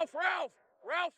Ralph.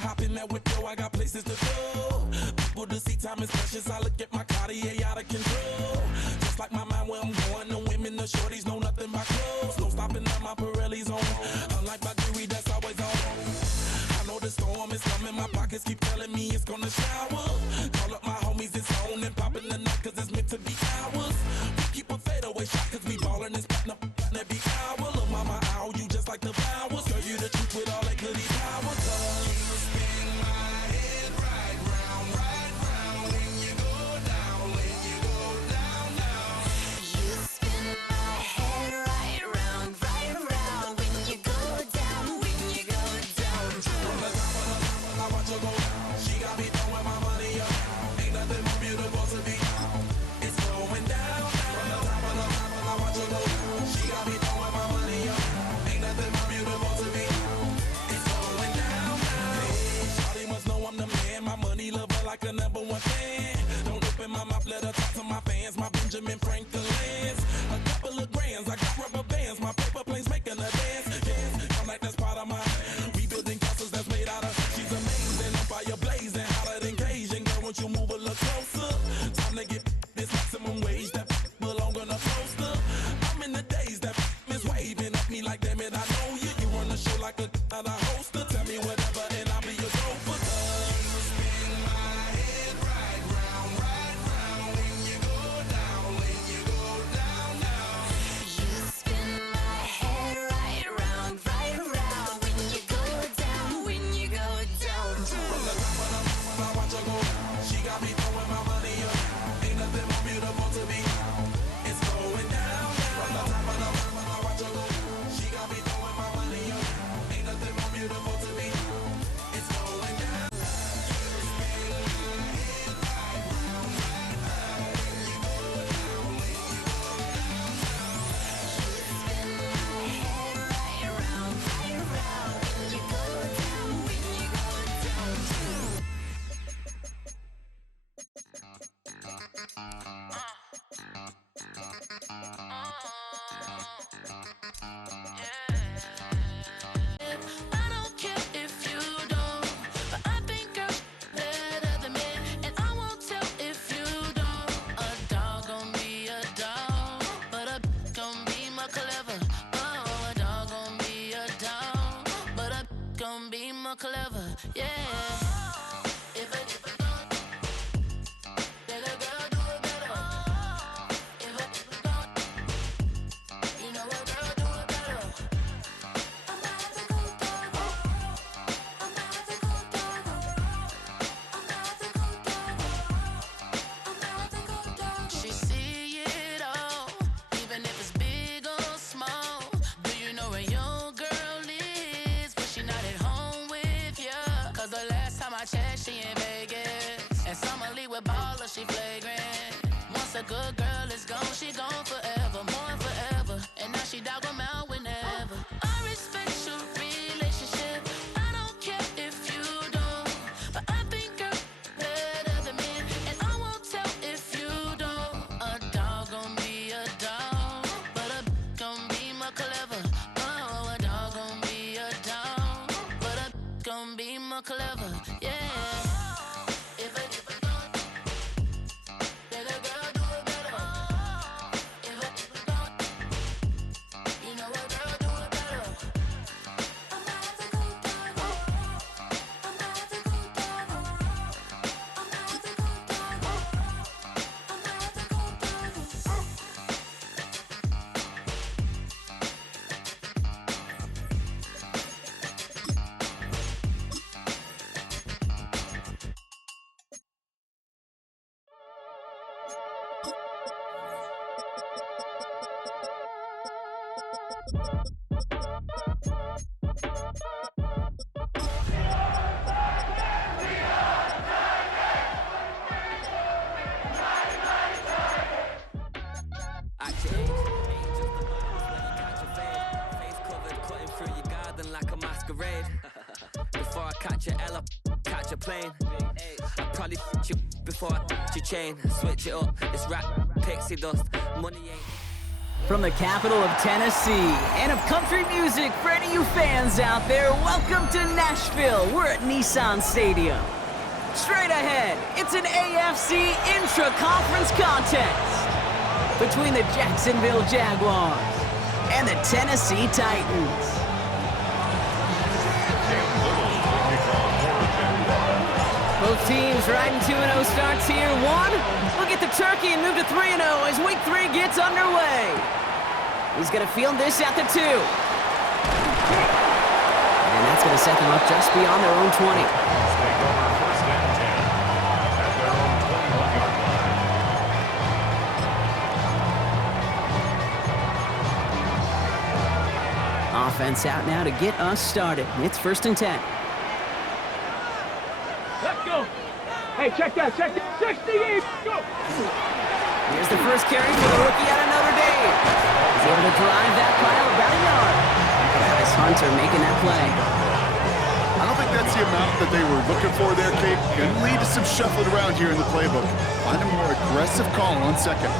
Hop in that window, I got places to go. People to see, time is precious. I look at my Cartier out of control. Just like my mind where I'm going, the women, the shorties know nothing but clothes. No stopping at my Pirelli's on. Unlike my jewelry, that's always on. I know the storm is coming, my pockets keep telling me it's gonna shower. Call up my homies, it's on and popping the night, cause it's meant to be ours. We keep a fadeaway shot, cause we ballin' and spittin' up every hour. Look, mama, ow, you just like the flowers. Girl, you the truth with all that goody powers. Like a number one fan. Don't open my mouth, let her talk to my fans. My Benjamin Franklin's. A couple of grands, I got rubber bands. My paper planes making a dance. Yes, I'm like that's part of my rebuilding castles that's made out of. She's amazing, I'm fire blazing, hotter than Cajun. Girl, won't you move a little closer? Time to get this maximum wage that belong on a poster. I'm in the days that is waving at me like, damn it, I know you. You run the show like a hoster. Tell me whatever and I'll be your gopher. Clever, yeah. If a girl do it better. If a don't, you know a girl do it better. I'm about to go dog. I'm about to go dog. I'm about to go dog. I'm about to go dog. She see it all, even if it's big or small. Do you know where your girl is? But she not at home with ya. Cause the last time I checked, she in Vegas. And Summer Lee with Baller, she flagrant. Once a good girl is gone, she gone forever, more than forever. And now she dog 'em out whenever. I respect your relationship. I don't care if you don't. But I think you're better than me. And I won't tell if you don't. A dog gon' be a dog, but a gon' be more clever. Oh, a dog gon' be a dog, but a gon' be more clever, yeah. If a don't, then a girl do it better. If a don't, you know a girl do it better. I'm about to go dog. I'm about to go dog. I'm about to go dog. I'm about to go dog. plane. I probably f*** you before I f*** your chain. Switch it up, this rap pixie dust. Money ain't. From the capital of Tennessee and of country music for any of you fans out there, welcome to Nashville. We're at Nissan Stadium. Straight ahead, it's an AFC intra-conference contest between the Jacksonville Jaguars and the Tennessee Titans. Both teams riding 2-0 starts here. One, we'll get the turkey and move to 3-0 as week 3 gets underway. He's going to field this at the 2. And that's going to set them up just beyond their own 20. Offense out now to get us started. It's 1st and 10. Let's go. Hey, check that. 68. Go. Here's the first carry for the rookie out of Notre Dame. He's able to drive that pile about a yard. Travis Hunter making that play. I don't think that's the amount that they were looking for there, Kate. Going to lead to some shuffling around here in the playbook. Find a more aggressive call on second.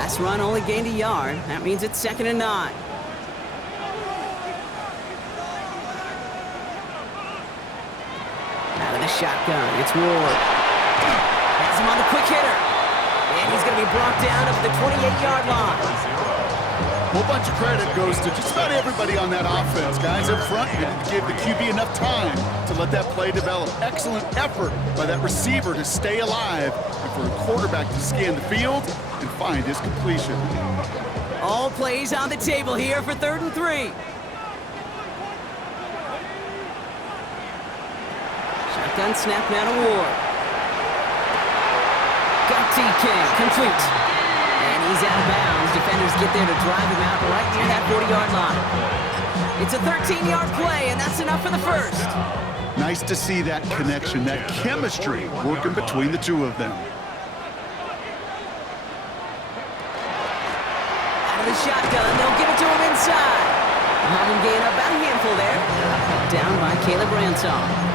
Last run only gained a yard. That means it's 2nd and 9. Out of the shotgun, it's Ward. Has him on the quick hitter. And he's going to be brought down up the 28-yard line. A whole bunch of credit goes to just about everybody on that offense. Guys up front give the QB enough time to let that play develop. Excellent effort by that receiver to stay alive and for a quarterback to scan the field and find his completion. All plays on the table here for 3rd and 3. Shotgun snap now to Ward. Got TK, complete. And he's out of bounds. Defenders get there to drive him out right near that 40-yard line. It's a 13-yard play, and that's enough for the first. Nice to see that connection, that chemistry working between the two of them. Out of the shotgun, they'll give it to him inside. Have him gain about a handful there. Down by Caleb Ransom.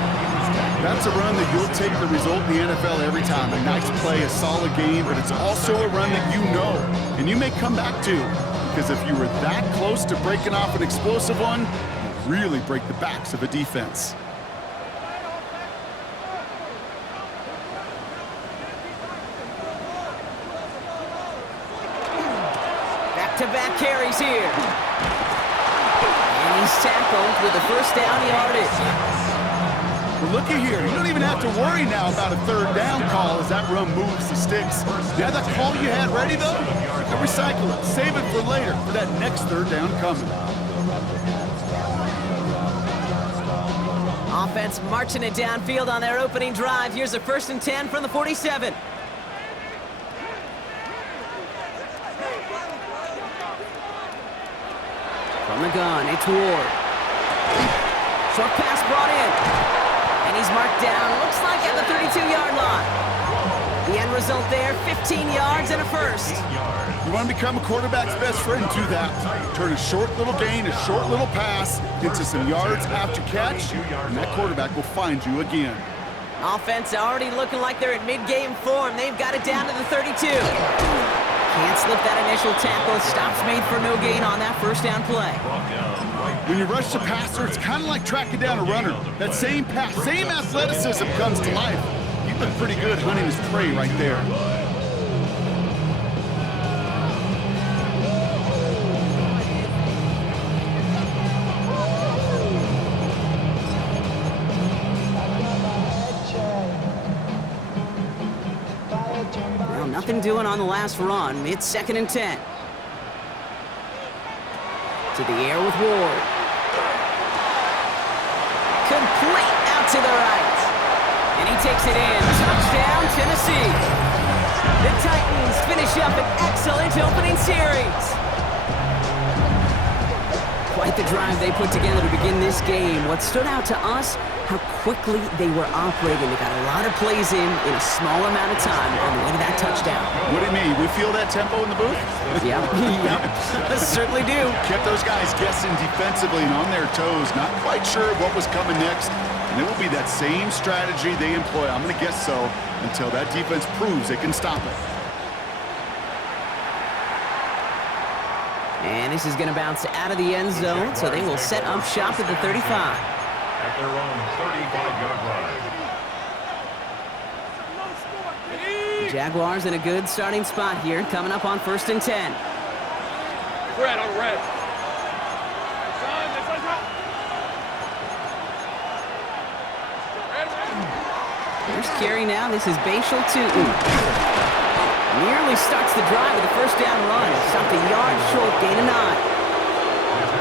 That's a run that you'll take the result in the NFL every time. A nice play, a solid game, but it's also a run that you know and you may come back to, because if you were that close to breaking off an explosive one, you really break the backs of a defense. Back-to-back carries here. And he's tackled with the first down yardage. Well, looky here. You don't even have to worry now about a 3rd down call as that run moves the sticks. You have that call you had ready, though? And recycle it. Save it for later for that next 3rd down coming. Offense marching it downfield on their opening drive. Here's a 1st and 10 from the 47. From the gun, it's Ward. Short pass brought in. And he's marked down, looks like at the 32-yard line. The end result there, 15 yards and a first. You want to become a quarterback's best friend, do that. Turn a short little gain, a short little pass into some yards after catch, and that quarterback will find you again. Offense already looking like they're in mid-game form. They've got it down to the 32. Can't slip that initial tackle. Stops made for no gain on that 1st down play. When you rush the passer, it's kind of like tracking down a runner. That same pass, same athleticism comes to life. You've been pretty good hunting his prey right there. Well, nothing doing on the last run. It's 2nd and 10. To the air with Ward. Complete out to the right. And he takes it in. Touchdown, Tennessee. The Titans finish up an excellent opening series. Quite the drive they put together to begin this game. What stood out to us, how quickly they were operating. They got a lot of plays in a small amount of time on the way to that touchdown. What do you mean? We feel that tempo in the booth? Yeah, yep, certainly do. Kept those guys guessing defensively and on their toes, not quite sure what was coming next. And it will be that same strategy they employ, I'm going to guess so, until that defense proves they can stop it. And this is going to bounce out of the end zone, so they will set up shop at the 35. At their own 35-yard line. Jaguars in a good starting spot here, coming up on 1st and 10. Red on red. First carry now, this is Bashal Tootin. Nearly starts the drive with a first down run. Stopped a yard short, gain of 9.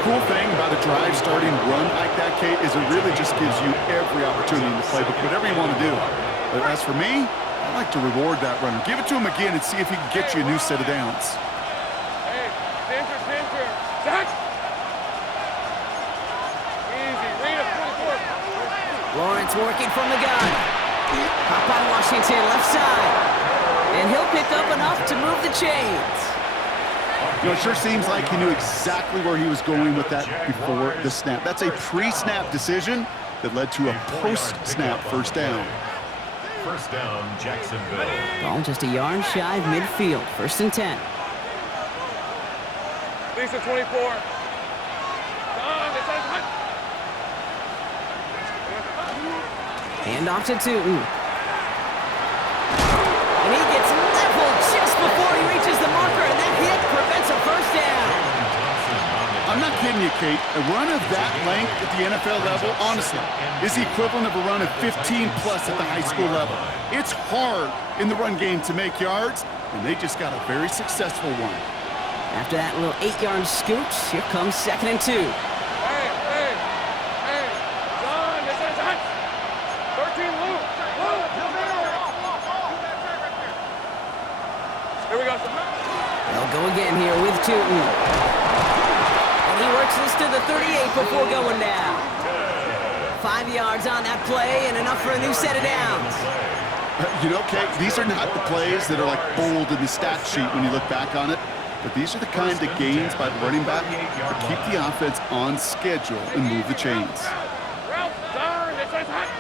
Cool thing about a drive starting run like that, Kate, is it really just gives you every opportunity in the playbook, whatever you want to do. But as for me, I like to reward that runner. Give it to him again and see if he can get you a new set of downs. Hey, center. Zach! Easy, read it, 24. Lawrence working from the gun. Caught by Washington, left side. And he'll pick up enough to move the chains. You know, it sure seems like he knew exactly where he was going with that before the snap. That's a pre-snap decision that led to a post-snap first down. First down, Jacksonville. Ball just a yard shy of midfield. 1st and 10. Lisa, 24. Hand off to Tootin. And he gets leveled just before he reaches the marker, and that hit prevents a first down. I'm not kidding you, Kate. A run of that length at the NFL level, honestly, is the equivalent of a run of 15-plus at the high school level. It's hard in the run game to make yards, and they just got a very successful one. After that little 8-yard scoot, here comes 2nd and 2. Hey, John, this is hot. 13, Luke. Here we go. They'll go again here with Tootin. And he works this to the 38 before going down. 5 yards on that play and enough for a new set of downs. You know, Kate, these are not the plays that are like bold in the stat sheet when you look back on it, but these are the kind of gains by the running back that keep the offense on schedule and move the chains. Ralph, darn, this is hot.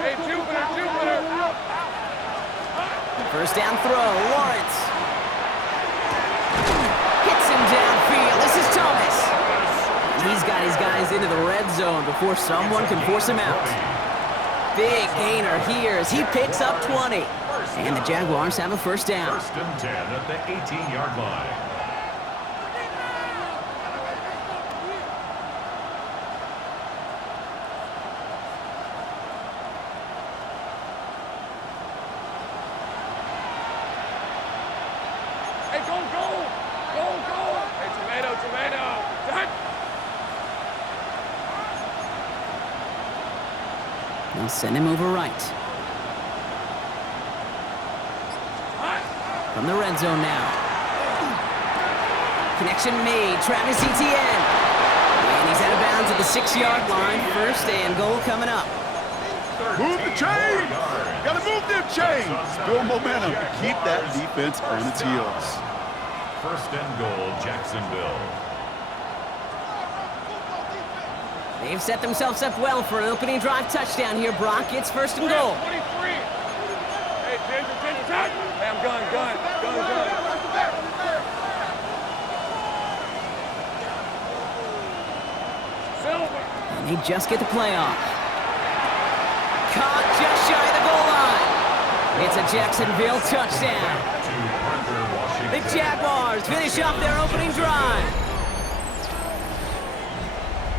Hey, Jupiter. First down throw, Lawrence. Hits him downfield. This is Thomas. He's got his guys into the red zone before someone can force him out. Big gainer here as he picks up 20. And the Jaguars have a first down. 1st and 10 at the 18-yard line. Hey, go. Hey, tomato. Zach. They'll send him over right. From the red zone now. Connection made. Travis Etienne. And he's out of bounds at the 6-yard line. 1st and goal coming up. Move the chains! Gotta move them chains! Build momentum. Keep that defense on its heels. 1st and goal, Jacksonville. They've set themselves up well for an opening drive touchdown here, Brock. It's 1st and goal. 23. Hey, Ginger, Zach. Hey, I'm gun. Silver. And they just get the play off. Caught just shy of the goal line. It's a Jacksonville touchdown. The Jaguars finish off their opening drive.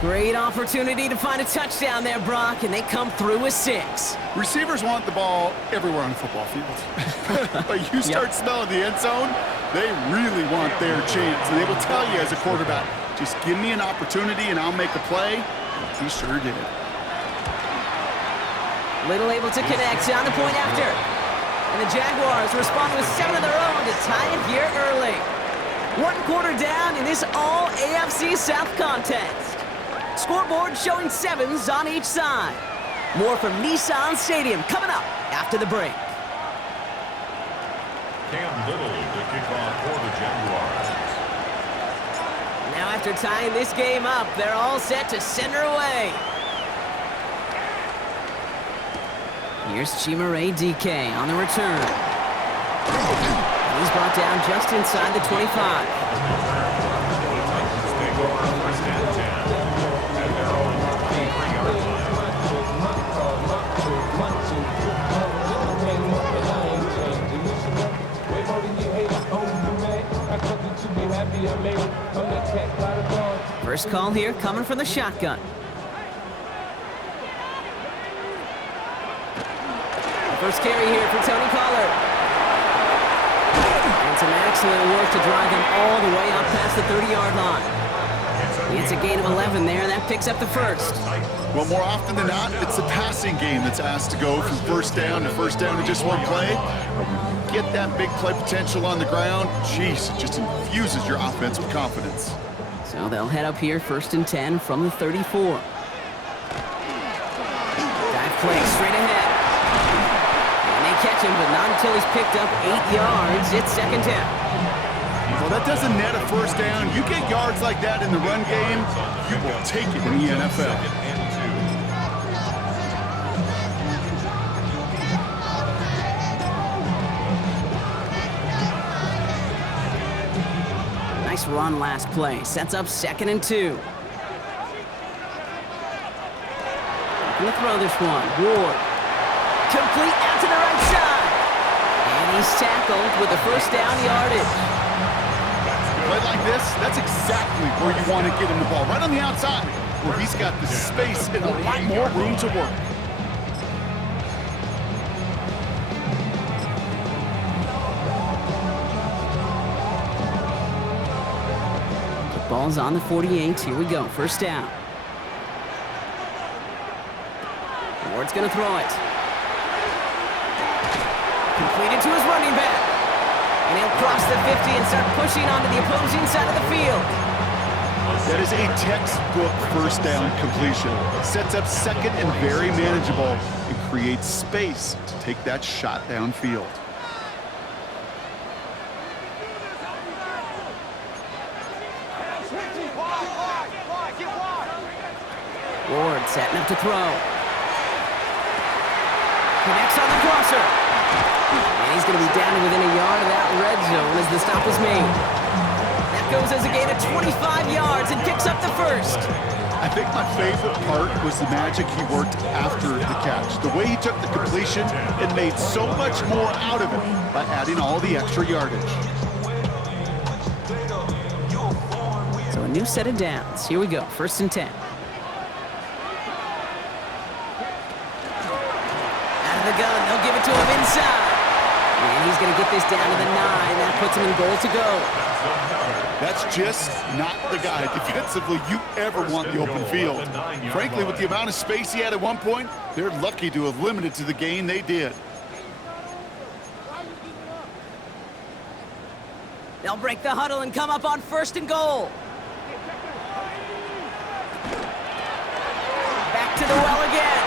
Great opportunity to find a touchdown there, Brock, and they come through with 6. Receivers want the ball everywhere on the football field. But you start smelling the end zone, they really want their chance. And they will tell you as a quarterback, just give me an opportunity and I'll make a play. And he sure did. Little able to connect on the point after. And the Jaguars respond with 7 of their own to tie it here early. One quarter down in this all AFC South contest. Scoreboard showing 7s on each side. More from Nissan Stadium coming up after the break. Cam Little to kick off for the Jaguars. Now after tying this game up, they're all set to send her away. Here's Chimere DK on the return. He's brought down just inside the 25. First call here coming from the shotgun. First carry here for Tony Pollard. And some excellent work to drive him all the way up past the 30-yard line. It's a gain of 11 there. That picks up the first. Well, more often than not, it's the passing game that's asked to go from first down in just one play. Get that big play potential on the ground. Jeez, it just infuses your offense with confidence. So they'll head up here, 1st and 10 from the 34. Dive play straight ahead. And they catch him, but not until he's picked up 8 yards. It's 2nd down. Well, that doesn't net a first down. You get yards like that in the run game, you will take it in the NFL. Nice run last play. Sets up 2nd and 2. Gonna throw this one. Ward. Complete out to the right side. And he's tackled with the first down yardage. Play like this, that's exactly where you want to get him the ball. Right on the outside, where he's got the space and a lot more room to work. Ball's on the 48. Here we go. First down. Ward's going to throw it. Completed to his running back. And he'll cross the 50 and start pushing onto the opposing side of the field. That is a textbook first down completion. Sets up 2nd and very manageable and creates space to take that shot downfield. Ward setting up to throw. Connects on the crosser. And he's going to be down to within a yard of that red zone as the stop is made. That goes as a gain of 25 yards and picks up the first. I think my favorite part was the magic he worked after the catch. The way he took the completion and made so much more out of it by adding all the extra yardage. So a new set of downs. Here we go. 1st and 10. The gun, they'll give it to him inside. And he's going to get this down to the 9. That puts him in goal to go. That's just not the guy defensively you ever want the open field. Frankly, with the amount of space he had at one point, they're lucky to have limited to the gain they did. They'll break the huddle and come up on 1st and goal. Back to the well again.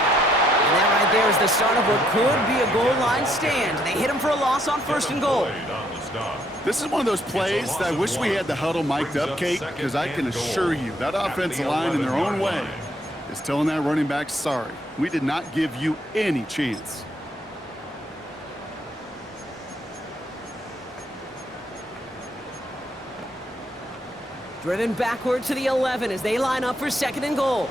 And that right there is the start of what could be a goal line stand. They hit him for a loss on 1st and goal. This is one of those plays that I wish we had the huddle mic'd up, Kate, because I can assure you that offensive line in their own way is telling that running back, sorry, we did not give you any chance. Driven backward to the 11 as they line up for 2nd and goal.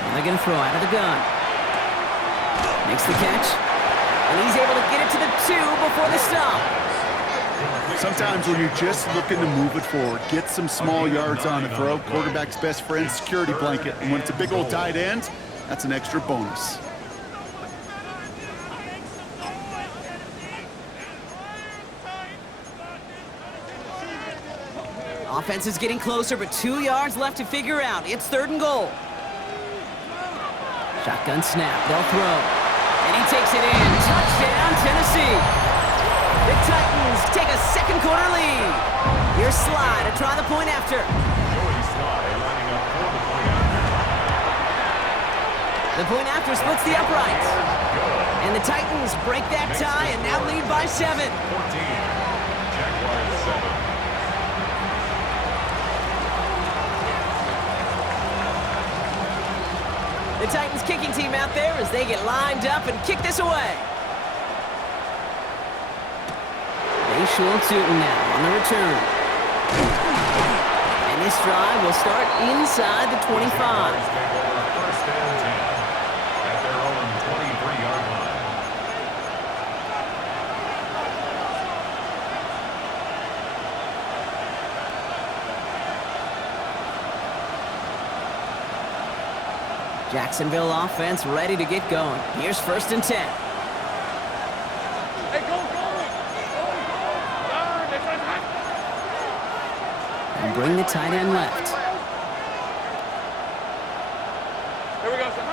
And they're going to throw out of the gun. Makes the catch. And he's able to get it to the 2 before the stop. Sometimes when you're just looking to move it forward, get some small yards on the throw, quarterback's best friend, security blanket. And when it's a big old tight end, that's an extra bonus. Offense is getting closer, but 2 yards left to figure out. It's 3rd and goal. Shotgun snap. They'll throw. And he takes it in. Touchdown, Tennessee. The Titans take a second quarter lead. Here's Sly to try the point after. Joey Sly lining up for the point after. The point after splits the uprights. Good. And the Titans break that tie and now lead by 7. 14. Jaguars 7. The Titans kicking team out there as they get lined up and kick this away. Bayshore Tootin now on the return. And this drive will start inside the 25. Jaguars take over first and 10 at their own 23-yard line. Jacksonville offense ready to get going. Here's first and 10. Hey, go, go! And bring the tight end left. Here we go, son.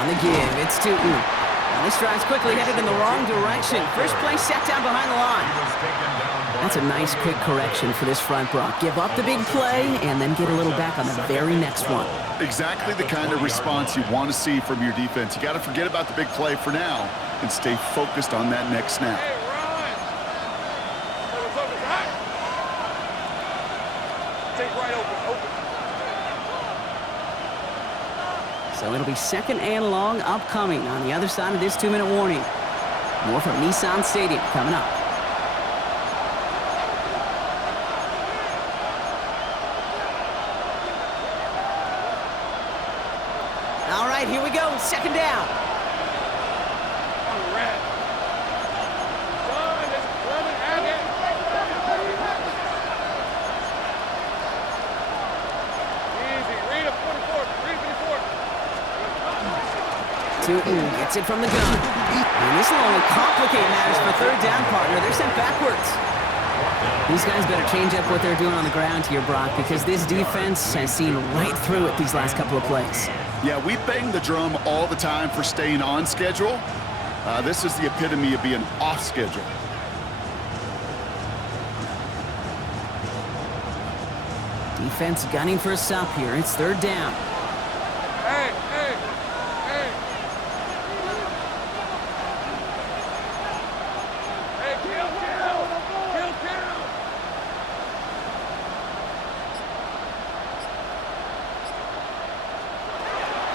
On the give, it's Tootin. Now this drive's quickly headed in the wrong direction. First play set down behind the line. He was taken down by That's a nice quick correction for this front, Brock. Give up the big play and then get a little back on the very next one. Exactly the kind of response you want to see from your defense. You got to forget about the big play for now and stay focused on that next snap. Hey, run! Focus, high! Take right open. So it'll be second and long upcoming on the other side of this 2-minute warning. More from Nissan Stadium coming up. All right, here we go. Second down. On the red. Son, just run it at it. Easy. Read a 44. Read a 54. Tootin gets it from the gun. And this will only complicate matters for third down, partner. They're sent backwards. These guys better change up what they're doing on the ground here, Brock, because this defense has seen right through it these last couple of plays. Yeah, we bang the drum all the time for staying on schedule. This is the epitome of being off schedule. Defense gunning for a stop here. It's third down. Hey, hey, hey. Hey, kill.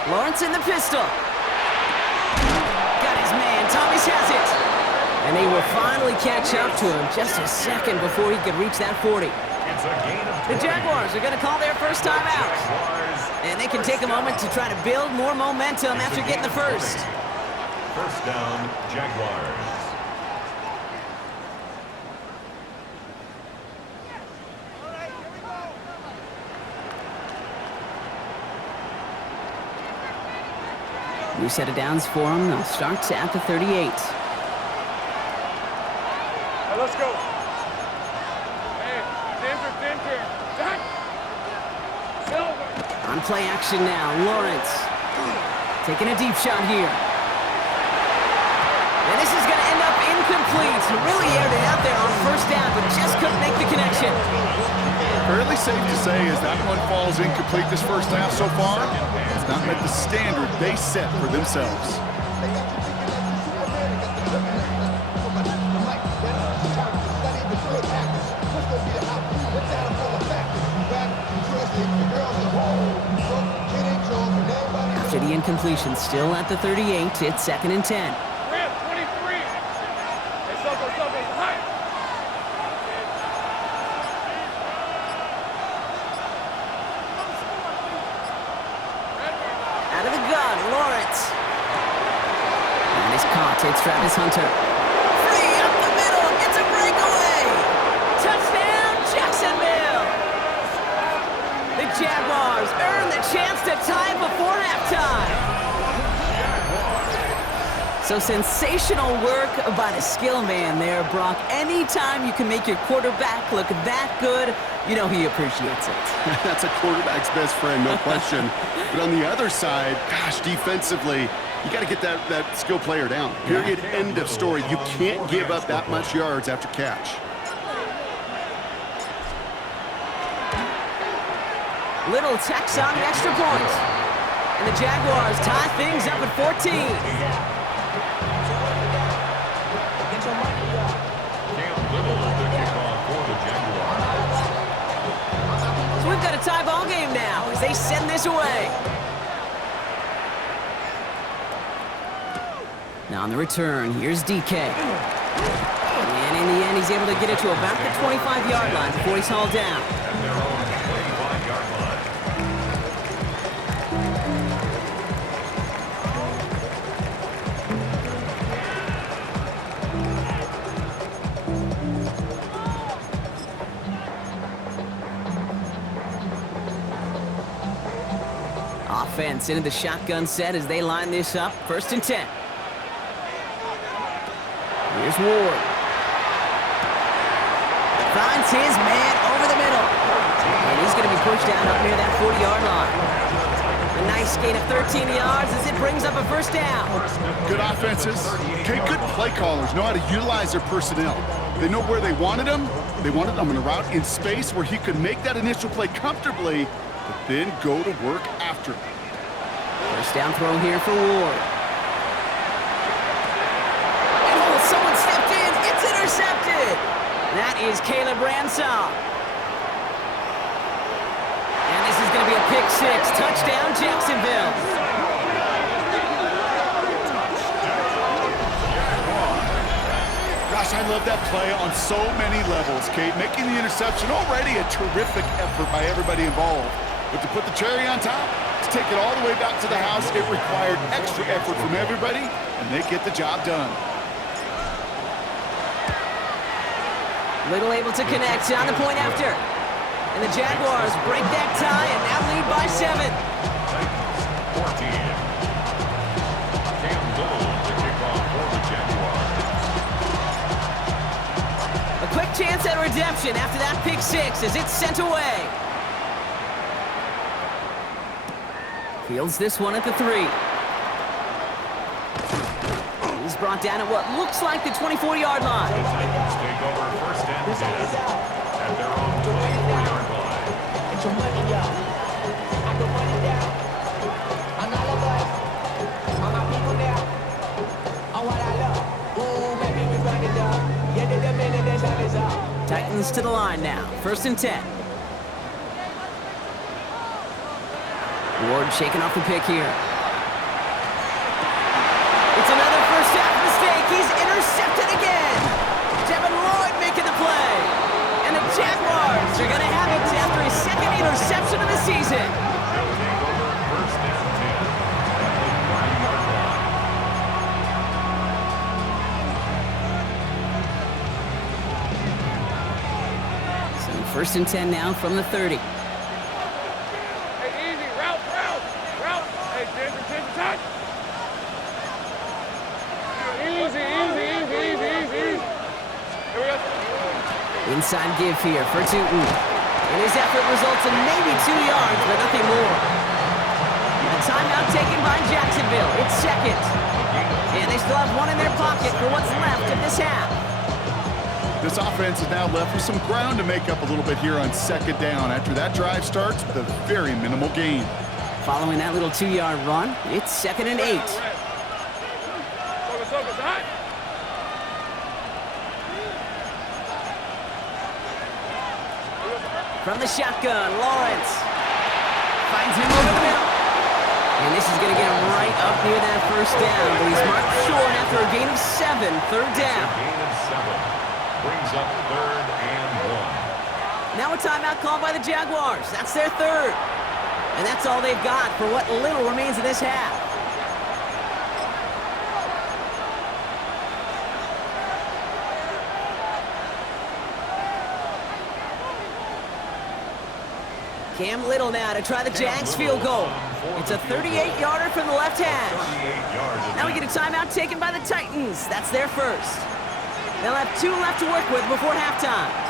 Lawrence in the pistol. Got his man. Thomas has it. And they will finally catch up to him just a second before he could reach that 40. It's a gain of 20. The Jaguars are going to call their first time out. Jaguars And they can take a moment to try to build more momentum after getting the first. First down, Jaguars. New set of downs for them. They'll start at the 38. Hey, let's go. Hey, Denver. Zach. Silver. On play action now, Lawrence. Taking a deep shot here. And this is going to end up incomplete. Really aired it out there on first down, but just couldn't make the connection. Fairly safe to say as that one falls incomplete this first half so far, it's not met the standard they set for themselves. After the incompletion, still at the 38, it's second and 10. Rip, 23. Hey, Soko, high. Out of the gun, Lawrence. And he's caught. It's Travis Hunter. Free up the middle. It's a breakaway. Touchdown, Jacksonville. The Jaguars earn the chance to tie before halftime. So sensational work by the skill man there, Brock. Anytime you can make your quarterback look that good, you know he appreciates it. That's a quarterback's best friend, no question. But on the other side, gosh, defensively, you got to get that skill player down. Period, end of story. You can't give up that much yards after catch. Little tacks on the extra point. And the Jaguars tie things up at 14. So we've got a tie ball game now as they send this away. Now on the return, here's DK. And in the end, he's able to get it to about the 25-yard line before he's hauled down. At their own 25-yard line. Offense into the shotgun set as they line this up. 1st and 10. Here's Ward. Finds his man over the middle. And he's going to be pushed down up near that 40-yard line. A nice gain of 13 yards as it brings up a 1st down. Good offenses. Okay, good play callers know how to utilize their personnel. They know where they wanted them. They wanted them in a route in space where he could make that initial play comfortably, but then go to work after. 1st down throw here for Ward. And oh, someone stepped in. It's intercepted. That is Caleb Ransom. And this is going to be a pick 6. Touchdown, Jacksonville. Gosh, I love that play on so many levels, Kate. Making the interception already a terrific effort by everybody involved. But to put the cherry on top, to take it all the way back to the house, it required extra effort from everybody, and they get the job done. Little able to connect on the point after. And the Jaguars break that tie and now lead by 7. 14. Cam Little to kick off for the Jaguars. A quick chance at redemption after that pick 6 as it's sent away. Fields this one at the 3. He's brought down at what looks like the 24-yard line. The Titans take over 1st and 10 at their own 24-yard line. Get your money down. I put money down. On all of us. On my people now. On what I love. Ooh, baby, we run it down. Yeah, the minute the sun is up. Titans to the line now. 1st and 10. Ward shaking off the pick here. It's another 1st half mistake. He's intercepted again. Devin Lloyd making the play. And the Jaguars are going to have it after his 2nd interception of the season. They'll take over 1st and 10 at the 40-yard line. So 1st and 10 now from the 30. Hey, easy. Route. Hey, attention, touch. Easy. Here we go. Inside give here for Tootin. And his effort results in maybe 2 yards, but nothing more. A timeout taken by Jacksonville. It's 2nd. And they still have one in their pocket for what's left of this half. This offense is now left with some ground to make up a little bit here on 2nd down after that drive starts with a very minimal gain. Following that little 2-yard run, it's 2nd and 8. Focus, hot. From the shotgun, Lawrence finds him over the middle. And this is going to get him right up near that 1st down. But he's marked short after a gain of 7. 3rd down. A gain of 7 brings up 3rd and 1. Now a timeout called by the Jaguars. That's their 3rd. And that's all they've got for what little remains of this half. Cam Little now to try the Jags field goal. It's a 38-yarder from the left hash. 38 yards. Now we get a timeout taken by the Titans. That's their first. They'll have 2 left to work with before halftime.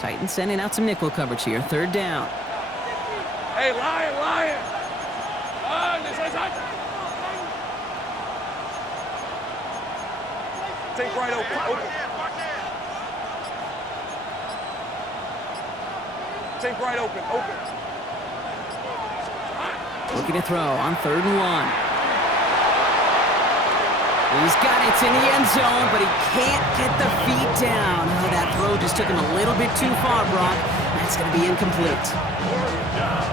Titans sending out some nickel coverage here. 3rd down. Hey, Lion! Take right open. Take right open. Looking to throw on 3rd and 1. He's got it in the end zone, but he can't get the feet down. Oh, that throw just took him a little bit too far, Brock. That's going to be incomplete.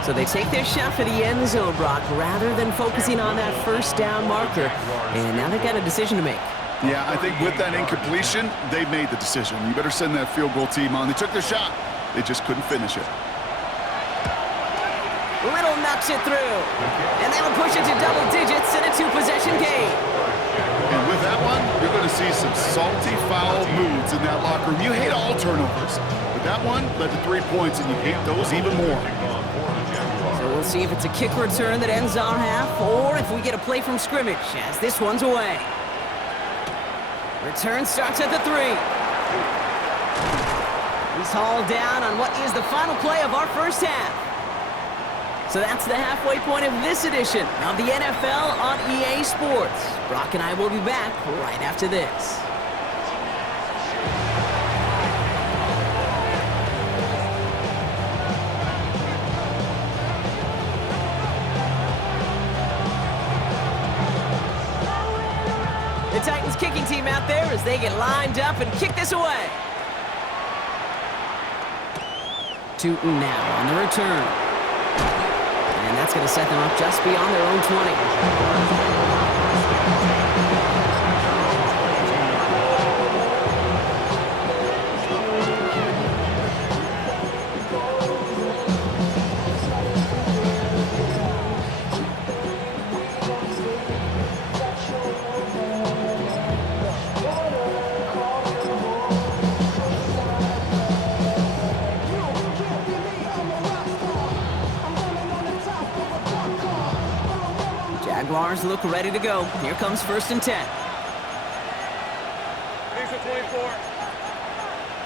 So they take their shot for the end zone, Brock, rather than focusing on that 1st down marker. And now they've got a decision to make. Yeah, I think with that incompletion, they made the decision. You better send that field goal team on. They took their shot. They just couldn't finish it. Little knocks it through. And that'll push it to double digits in a 2-possession game. And with that one, you're going to see some salty, foul moods in that locker room. You hate all turnovers, but that one led to 3 points, and you hate those even more. So we'll see if it's a kick return that ends our half, or if we get a play from scrimmage, as this one's away. Return starts at the 3. He's hauled down on what is the final play of our first half. So that's the halfway point of this edition of the NFL on EA Sports. Brock and I will be back right after this. The Titans kicking team out there as they get lined up and kick this away. Tootin now on the return. And that's going to set them up just beyond their own 20. Jaguars look ready to go. Here comes 1st and 10. These are 24.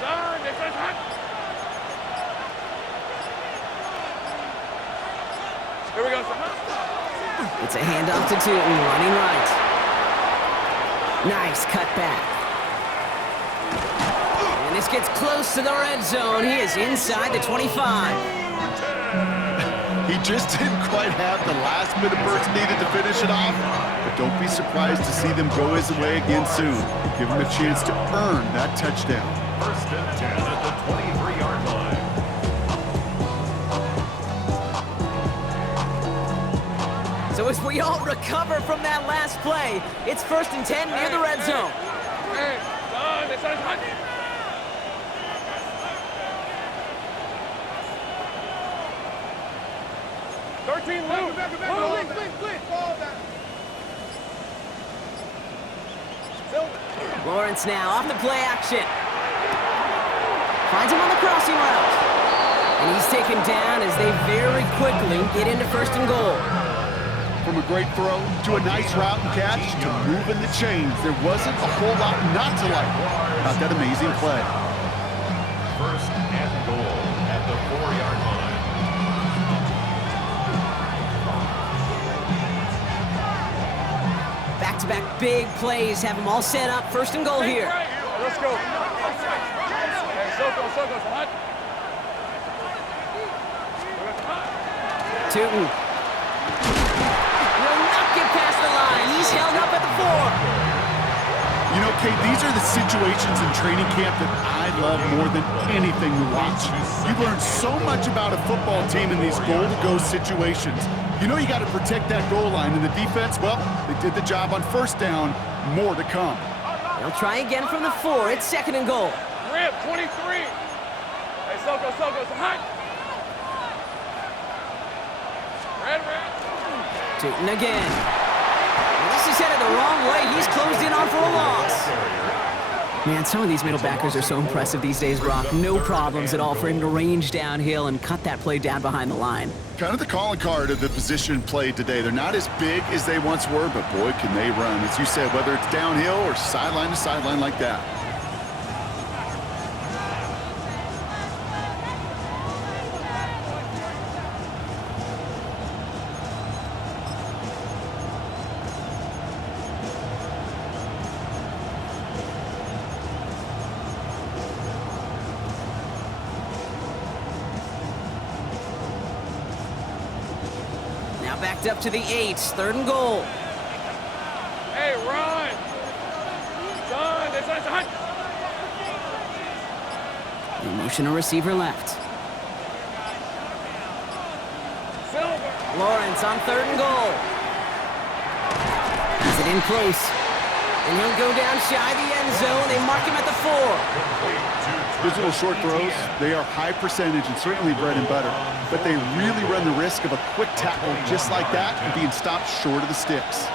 Turn, they said hot. Here we go, sir. It's a handoff to Tootin, running right. Nice cut back. And this gets close to the red zone. He is inside the 25. He just didn't quite have the last bit of burst needed to finish it off. But don't be surprised to see them go his way again soon. Give him a chance to earn that touchdown. 1st and 10 at the 23-yard line. So as we all recover from that last play, it's 1st and 10 near the red zone. Hey, Don, they said hot. 13, Luke. Lawrence now off the play action. Finds him on the crossing route. And he's taken down as they very quickly get into 1st and goal. From a great throw to a nice route and catch to moving the chains, there wasn't a whole lot not to like about that amazing play. 1st and goal at the 4-yard line. Back-to-back big plays have them all set up. 1st and goal here. Let's go. Hey, Soko, hot. Tootin will not get past the line. He's held up at the 4. You know, Kate, these are the situations in training camp that I love more than anything to watch. You learn so much about a football team in these goal-to-go situations. You know you got to protect that goal line, and the defense, well, they did the job on 1st down. More to come. They'll try again from the 4. It's 2nd and goal. Rip, 23. Hey, Soko, hot. Red. Tootin again. This is headed the wrong way. He's closed in on for a loss. Man, some of these middle backers are so impressive these days, Brock. No problems at all for him to range downhill and cut that play down behind the line. Kind of the calling card of the position played today. They're not as big as they once were, but boy, can they run. As you said, whether it's downhill or sideline to sideline like that. Backed up to the 8, 3rd and goal. Hey, run! Son, that's hot. The motion a receiver left. Silver. Lawrence on 3rd and goal. Is it in close? And he'll go down shy of the end zone. They mark him at the 4. Those little short throws, they are high percentage and certainly bread and butter, but they really run the risk of a quick tackle just like that and being stopped short of the sticks.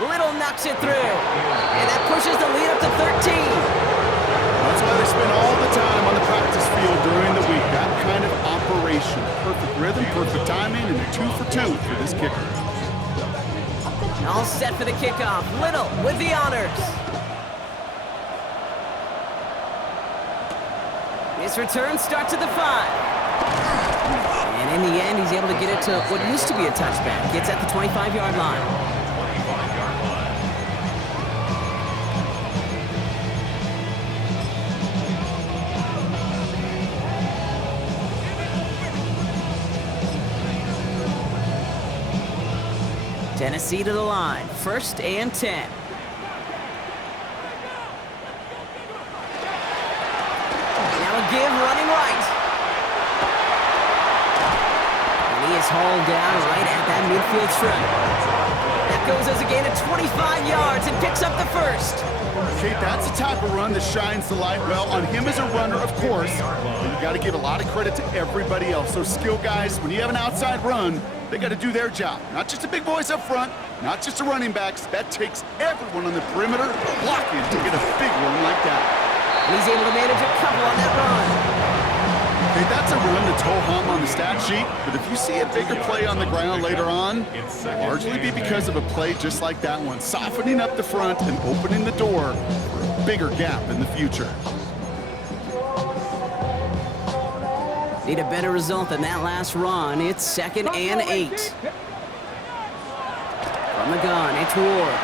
Little knocks it through, and that pushes the lead up to 13. That's why they spend all the time on the practice field during the week. That kind of operation. Perfect rhythm, perfect timing, and a 2 for 2 for this kicker. All set for the kickoff. Little with the honors. His return starts at the 5. And in the end, he's able to get it to what used to be a touchback. Gets at the 25-yard line. 25-yard line. Tennessee to the line. 1st and 10. Now a give running right. And he is hauled down right at that midfield stripe. That goes as a gain of 25 yards and picks up the 1st. Kate, that's the type of run that shines the light well on him as a runner, of course. But you got to give a lot of credit to everybody else. Those skill guys, when you have an outside run, they got to do their job. Not just the big boys up front, not just the running backs. That takes everyone on the perimeter blocking to get a big run like that. And he's able to manage a couple on that run. Hey, that's a run that's ho-hum on the stat sheet, but if you see a bigger play on the ground later on, it'll largely be because of a play just like that one, softening up the front and opening the door for a bigger gap in the future. Need a better result than that last run. It's 2nd and 8. From the gun, it's Ward.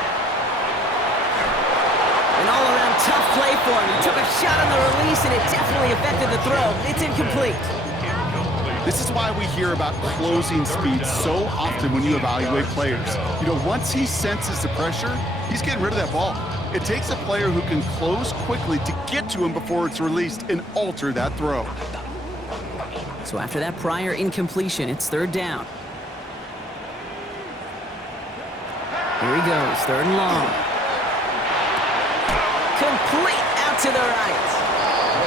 An all-around tough play for him. He took a shot on the release, and it definitely affected the throw. It's incomplete. This is why we hear about closing speed so often when you evaluate players. You know, once he senses the pressure, he's getting rid of that ball. It takes a player who can close quickly to get to him before it's released and alter that throw. So after that prior incompletion, it's 3rd down. Here he goes, 3rd and long. Complete out to the right.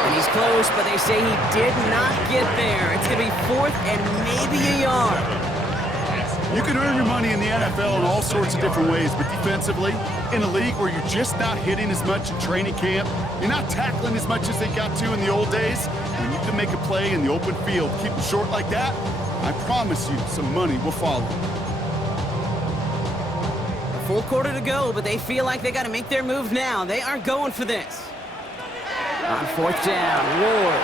And he's close, but they say he did not get there. It's going to be 4th and maybe a yard. You can earn your money in the NFL in all sorts of different ways, but defensively, in a league where you're just not hitting as much in training camp, you're not tackling as much as they got to in the old days, when you can make a play in the open field, keep it short like that, I promise you some money will follow. A full quarter to go, but they feel like they got to make their move now. They are going for this. On 4th down, Ward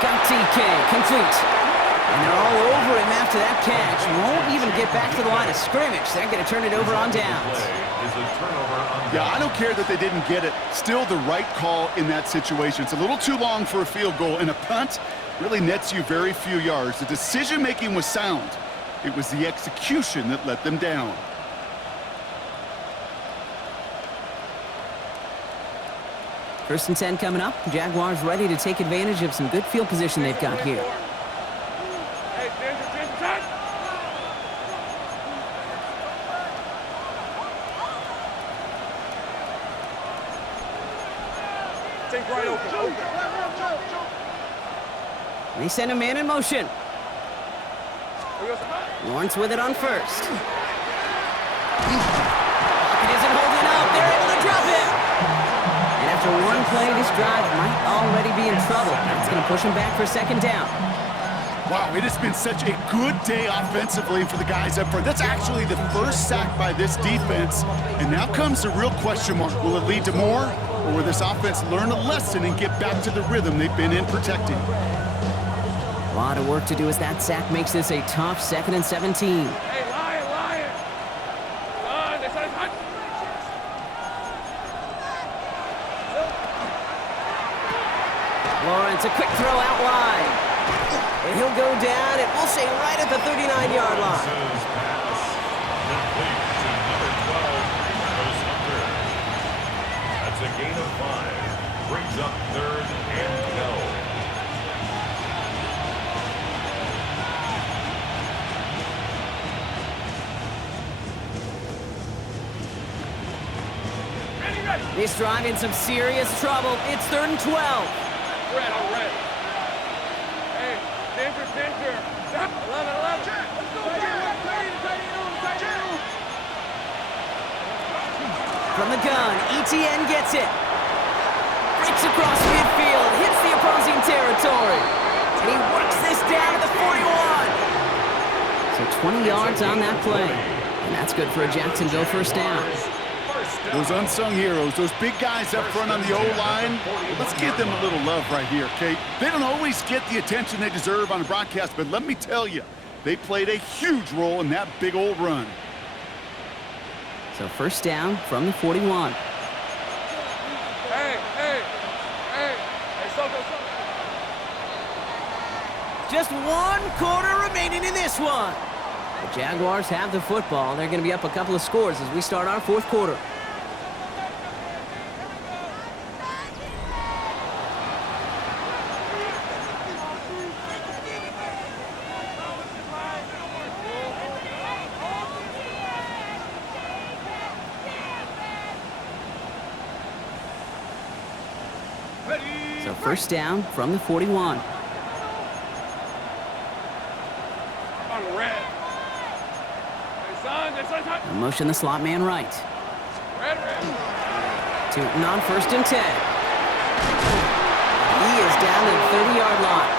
got TK, complete. And they're all over him after that catch. Won't even get back to the line of scrimmage. They're going to turn it over on downs. Yeah, I don't care that they didn't get it. Still the right call in that situation. It's a little too long for a field goal, and a punt really nets you very few yards. The decision-making was sound. It was the execution that let them down. First and 10 coming up. Jaguars ready to take advantage of some good field position they've got here. Hey, Ginger, touch. Think right open. They send a man in motion. Lawrence with it on first. It isn't holding up. They're able to drop it. And after one play, this drive might already be in trouble. That's going to push him back for a second down. Wow, it has been such a good day offensively for the guys up front. That's actually the first sack by this defense. And now comes the real question mark. Will it lead to more? Or will this offense learn a lesson and get back to the rhythm they've been in protecting? A lot of work to do as that sack makes this a tough 2nd and 17. Hey, Lion! They said it's hot. Lawrence, a quick throw out wide. And he'll go down, and we'll say right at the 39-yard line. Pass complete to number 12, goes under. That's a gain of 5. Brings up 3rd and 12. This drive in some serious trouble. It's 3rd and 12. Red, I'm red. Hey, Danger. 11. Check. Let's go, From the gun, ETN gets it. Breaks across midfield, hits the opposing territory. And he works this down to the 41. So 20 yards on that play. And that's good for a Jacksonville first down. Those unsung heroes, those big guys up front on the O-line, let's give them a little love right here, okay? They don't always get the attention they deserve on the broadcast, but let me tell you, they played a huge role in that big old run. So first down from the 41. Hey, Soko. Just 1 quarter remaining in this one. The Jaguars have the football. They're going to be up a couple of scores as we start our 4th quarter. So first down from the 41. On red. They'll motion the slot man right. Red. Tootin on 1st and 10. He is down to the 30-yard line.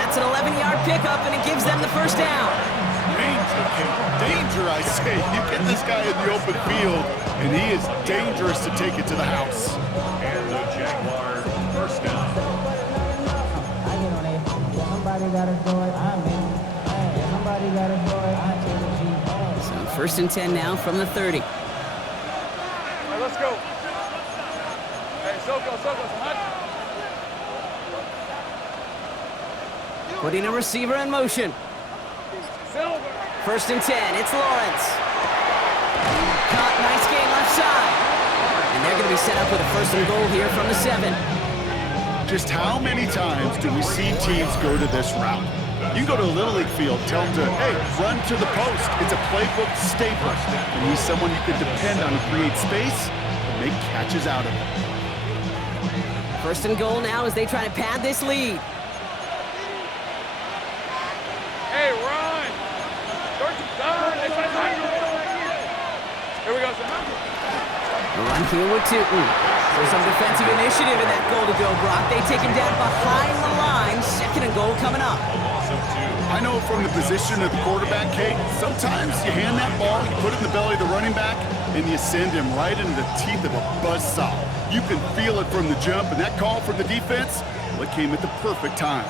That's an 11-yard pickup, and it gives them the first down. Danger, I say. You get this guy in the open field, and he is dangerous to take it to the house. And the Jaguar first down. Somebody gotta do it. I'm in. Hey, somebody gotta do it. I take the G. So 1st and 10 now from the 30. All right, let's go. Hey, Soko, it's hot. Putting a receiver in motion. Silver. 1st and 10, it's Lawrence. Caught, nice gain left side. And they're going to be set up with a 1st and goal here from the 7. Just how many times do we see teams go to this route? You go to a Little League field, tell them to, hey, run to the post. It's a playbook staple. And he's someone you can depend on to create space and make catches out of it. 1st and goal now as they try to pad this lead. Hey, run. Done. Here we go. A run here with Tootin. So some defensive initiative in that goal to go, Brock. They take him down behind the line. 2nd and goal coming up. I know from the position of the quarterback, Kate, sometimes you hand that ball, you put it in the belly of the running back, and you send him right into the teeth of a buzzsaw. You can feel it from the jump, and that call from the defense, well, it came at the perfect time.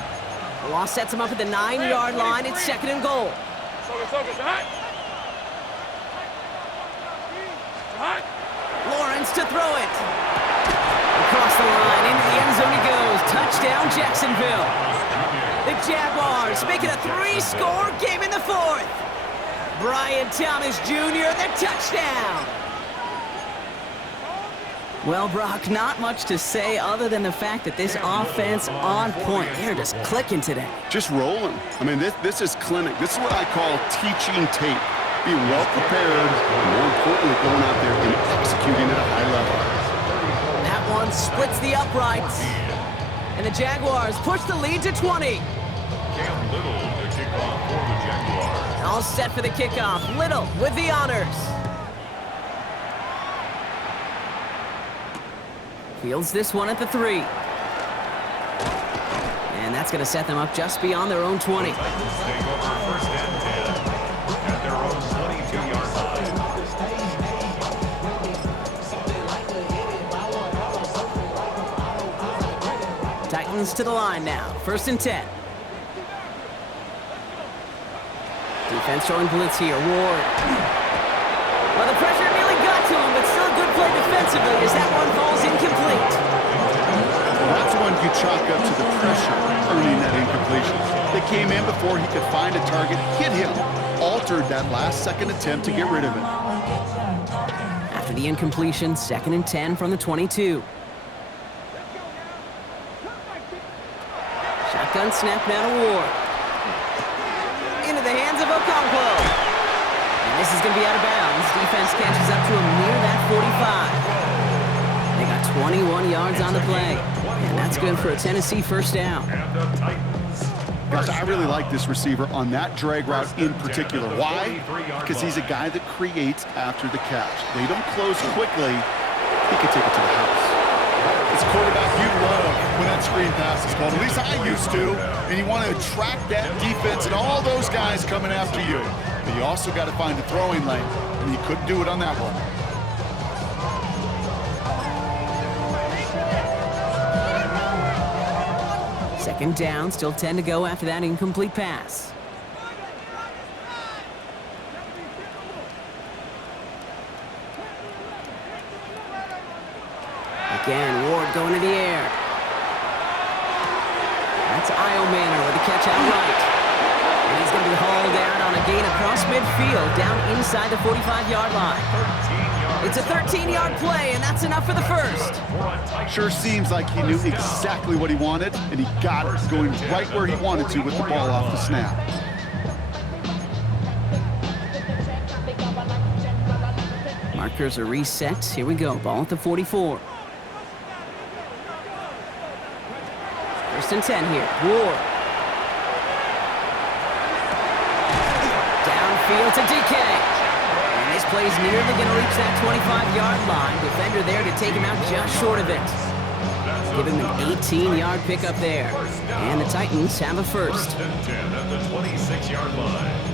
The loss sets him up at the 9-yard line. It's 2nd and goal. Soko, it's hot. It's hot. Lawrence to throw it. Across the line, into the end zone he goes. Touchdown, Jacksonville. The Jaguars making a 3-score game in the 4th. Brian Thomas Jr., the touchdown. Well, Brock, not much to say other than the fact that this offense on point. They're just clicking today. Just rolling. I mean, this is clinic. This is what I call teaching tape. Being well prepared, and more importantly, going out there and executing at a high level. That one one splits the uprights. And the Jaguars push the lead to 20. Cam Little to kick off for the Jaguars. All set for the kickoff. Little with the honors. Fields this one at the 3. And that's going to set them up just beyond their own 20. The Titans take over first and 10 at their own 22-yard line. Titans to the line now. First and 10. Defense showing blitz here. Ward. Well, the pressure nearly got to him, but still a good play defensively as that one falls incomplete. That's one you chalk up to the pressure earning that incompletion. They came in before he could find a target, hit him, altered that last-second attempt to get rid of it. After the incompletion, second and 10 from the 22. Shotgun snap now to Ward. Into the hands of Okonkwo. And this is going to be out of bounds. Defense catches up to him near that 45. They got 21 yards on the play. And that's good for a Tennessee first down. And the Titans. Gosh, I really like this receiver on that drag route in particular. Why? Because he's a guy that creates after the catch. They don't close quickly. He can take it to the house. It's a quarterback you love when that screen pass is called. At least I used to. And you want to attract that defense and all those guys coming after you. But you also got to find a throwing lane. And he couldn't do it on that one. Second down, still 10 to go after that incomplete pass. Again, Ward going to the air. That's Io Manor with the catch outright. And he's going to be hauled down on a gain across midfield, down inside the 45-yard line. It's a 13-yard play, and that's enough for the first. Sure seems like he knew exactly what he wanted, and he got it going right where he wanted to with the ball off the snap. Markers are reset. Here we go. Ball at the 44. First and 10 here. Ward. Downfield to DK. And this play's nearly going to reach that 25-yard line. Defender there to take him out just short of it. Give him an 18-yard pickup there. And the Titans have a first. First and 10 at the 26-yard line.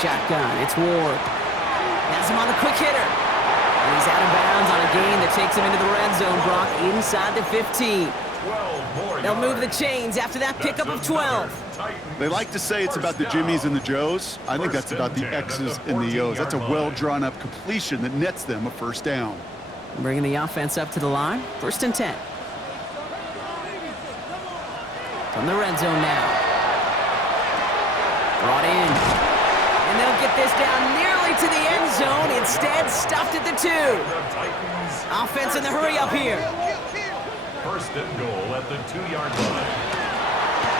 Shotgun, it's Ward. Has him on the quick hitter. And he's out of bounds on a gain that takes him into the red zone, Brock, inside the 15. They'll move the chains after that pickup of 12. They like to say it's about the Jimmies and the Joes. I think that's about the X's and the O's. That's a well-drawn-up completion that nets them a first down. Bringing the offense up to the line. First and 10. From the red zone now. Brought in. And they'll get this down nearly to the end zone. Instead, stuffed at the 2. Offense in the hurry up here. First and goal at the 2-yard line.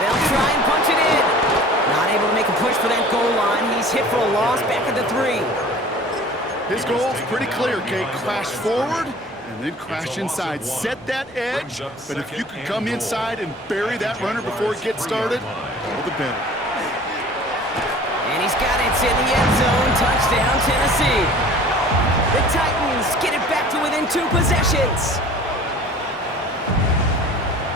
They'll try and punch it in. Not able to make a push for that goal line. He's hit for a loss back at the 3. His goal's pretty clear, Kate. Crash forward and then crash inside. Set that edge, but if you could come inside and bury that runner before it gets started, all the better. And he's got it. It's in the end zone. Touchdown, Tennessee. The Titans get it back to within 2 possessions.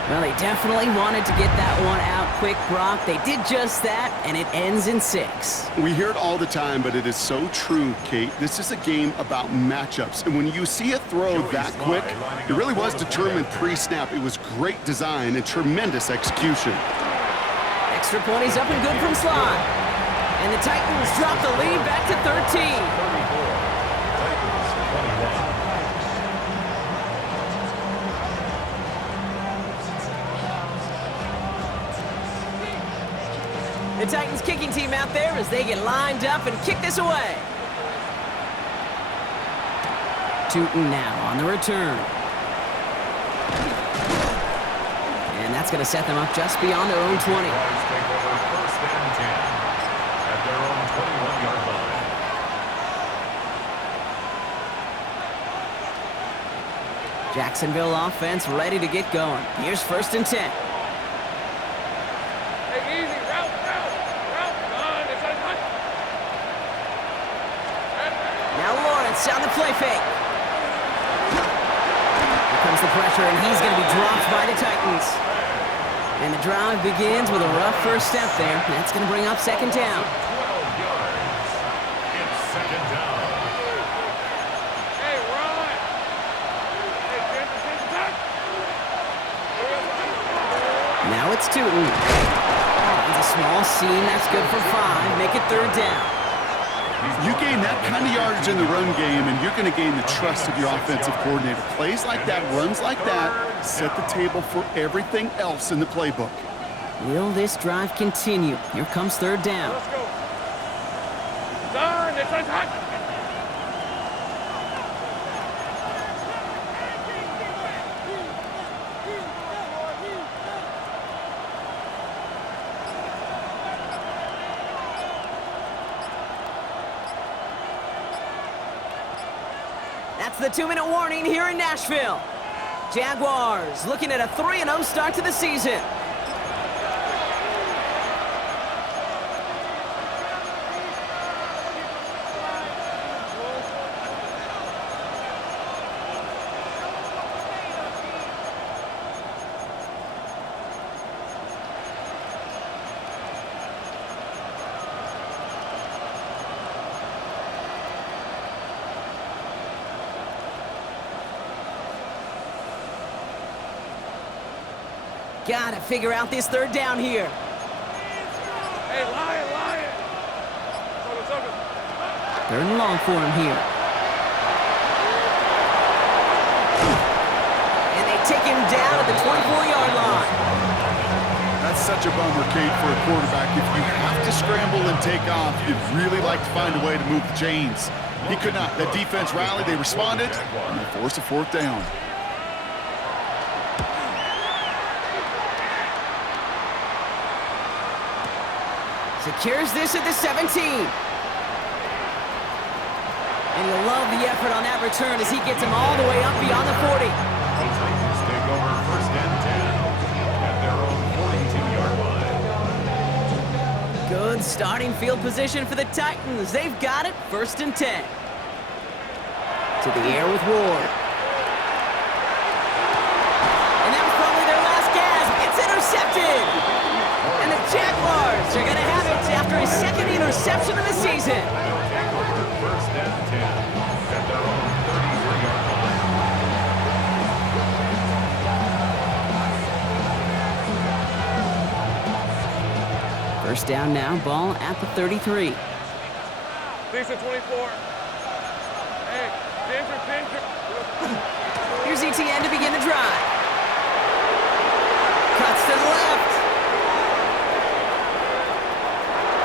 Well, they definitely wanted to get that one out quick, Brock. They did just that, and it ends in 6. We hear it all the time, but it is so true, Kate. This is a game about matchups. And when you see a throw that quick, it really was determined pre-snap. It was great design and tremendous execution. Extra point is up and good from Sly. And the Titans drop the lead back to 13. The Titans kicking team out there as they get lined up and kick this away. shooting now on the return. And that's going to set them up just beyond their own 20. Jaguars take over first and 10 at their own 21-yard line. Jacksonville offense ready to get going. Here's first and 10. Hey, easy. Route. Run. It's on touch. Now Lawrence on the play fake. Here comes the pressure, and he's going to be dropped by the Titans. And the drive begins with a rough first step there. That's going to bring up second down. 12 yards. It's second down. Hey, run. Hey, change touch. Now it's Tootin. Finds a small seam. That's good for 5. Make it third down. You gain that kind of yardage in the run game, and you're going to gain the trust of your offensive coordinator. Plays like that, runs like that, set the table for everything else in the playbook. Will this drive continue? Here comes third down. Let's go. Done. It's on touch. That's the 2-minute warning here in Nashville. Jaguars looking at a 3-0 start to the season. Gotta figure out this third down here. Hey, Lion. Soga. Third and long for him here. And they take him down at the 24-yard line. That's such a bummer, Kate, for a quarterback. If you have to scramble and take off, you'd really like to find a way to move the chains. He could not. That defense rallied, they responded, and they forced a fourth down. Secures this at the 17. And you'll love the effort on that return as he gets him all the way up beyond the 40. The Titans take over first and 10 at their own 42-yard line. Good starting field position for the Titans. They've got it, first and 10. To the air with Ward. And that was probably their last gasp. It's intercepted. And the Jaguars are going to have it after his second interception of the season. Take over first and 10 at their own 33-yard line. First down now, ball at the 33. Decent 24. Hey, Ginger. Here's ETN to begin the drive. Cuts to the left.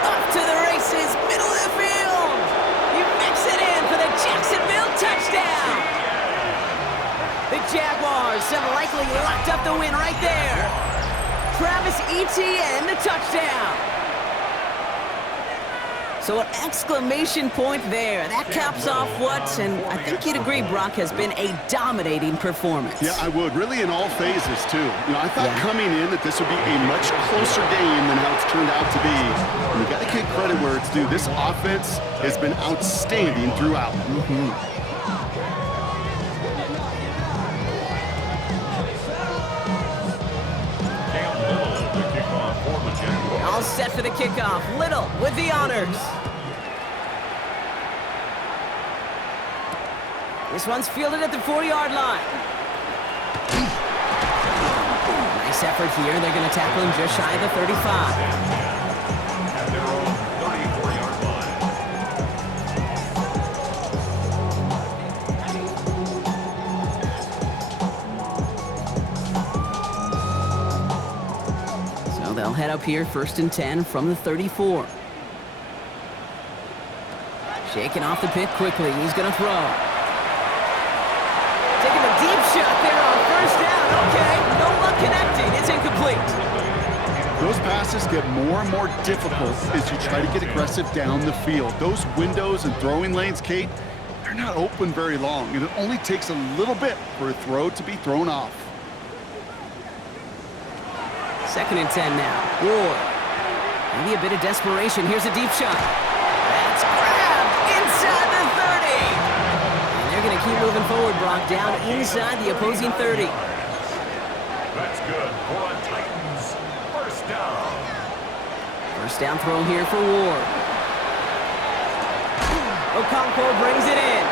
Up to the races, middle of the field. You mix it in for the Jacksonville touchdown. The Jaguars have likely locked up the win right there. Travis Etienne, the touchdown. So an exclamation point there. That caps off what, and I think you'd agree, Brock, has been a dominating performance. Yeah, I would. Really in all phases, too. You know, I thought coming in that this would be a much closer game than how it's turned out to be. And you got to give credit where it's due. This offense has been outstanding throughout. All set for the kickoff. Little with the honors. This one's fielded at the 4-yard line. Nice effort here. They're going to tackle him just shy of the 35. At their own 34-yard line. So they'll head up here, first and 10 from the 34. Shaking off the pick quickly. He's going to throw. Taking a deep shot there on first down. Okay, no luck connecting. It's incomplete. Those passes get more and more difficult as you try to get aggressive down the field. Those windows and throwing lanes, Kate, they're not open very long, and it only takes a little bit for a throw to be thrown off. 2nd and 10 now. Ward. Maybe a bit of desperation. Here's a deep shot. That's grabbed inside the 30. And they're going to keep moving forward, Brock, down inside the opposing 30. That's good for a Titans first down. First down throw here for Ward. Okonkwo brings it in.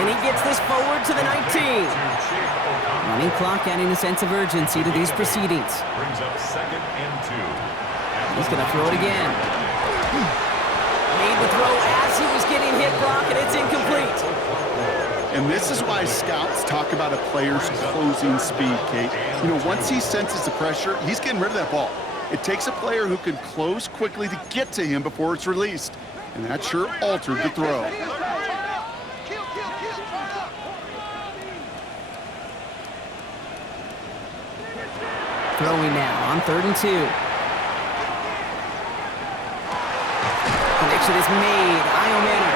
And he gets this forward to the 19. Running clock adding a sense of urgency to these proceedings. Brings up 2nd and 2. He's going to throw it again. Made the throw as he was getting hit, Brock, and it's incomplete. And this is why scouts talk about a player's closing speed, Kate. You know, once he senses the pressure, he's getting rid of that ball. It takes a player who can close quickly to get to him before it's released. And that sure altered the throw. Throwing now on 3rd and 2. Connection is made. Iomena.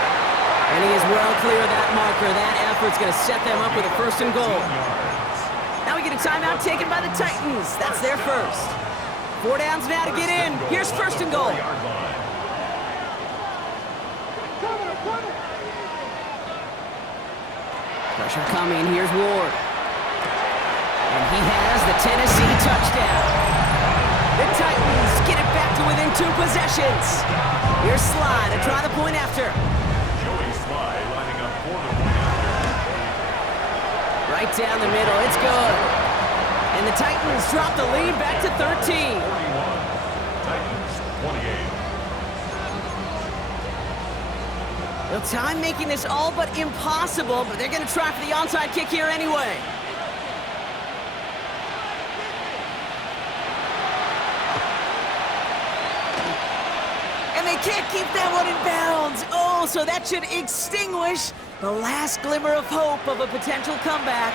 And he is well clear of that marker. That effort's going to set them up with a 1st and goal. Now we get a timeout taken by the Titans. That's their first. 4 downs now to get in. Here's 1st and goal. Pressure coming. Here's Ward. And he has the Tennessee touchdown. The Titans get it back to within 2 possessions. Here's Sly to try the point after. Joey Sly lining up for the point after. Right down the middle. It's good. And the Titans drop the lead back to 13. 41. Titans 28. Well, time making this all but impossible, but they're going to try for the onside kick here anyway. And they can't keep that one in bounds. Oh, so that should extinguish the last glimmer of hope of a potential comeback.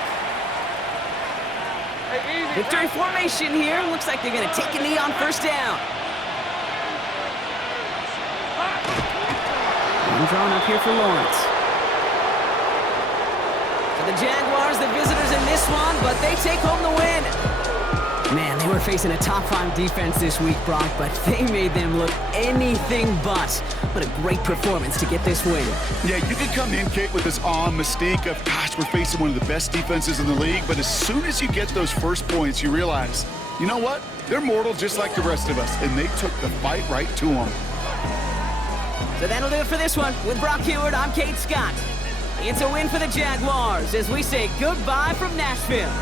Victory formation here. Looks like they're going to take a knee on first down. I'm drawn up here for Lawrence. So the Jaguars, the visitors in this one, but they take home the win. Man, they were facing a top-5 defense this week, Brock, but they made them look anything but. What a great performance to get this win. Yeah, you can come in, Kate, with this awe and mystique of, gosh, we're facing one of the best defenses in the league, but as soon as you get those first points, you realize, you know what? They're mortal just like the rest of us, and they took the fight right to them. So that'll do it for this one. With Brock Heward, I'm Kate Scott. It's a win for the Jaguars as we say goodbye from Nashville.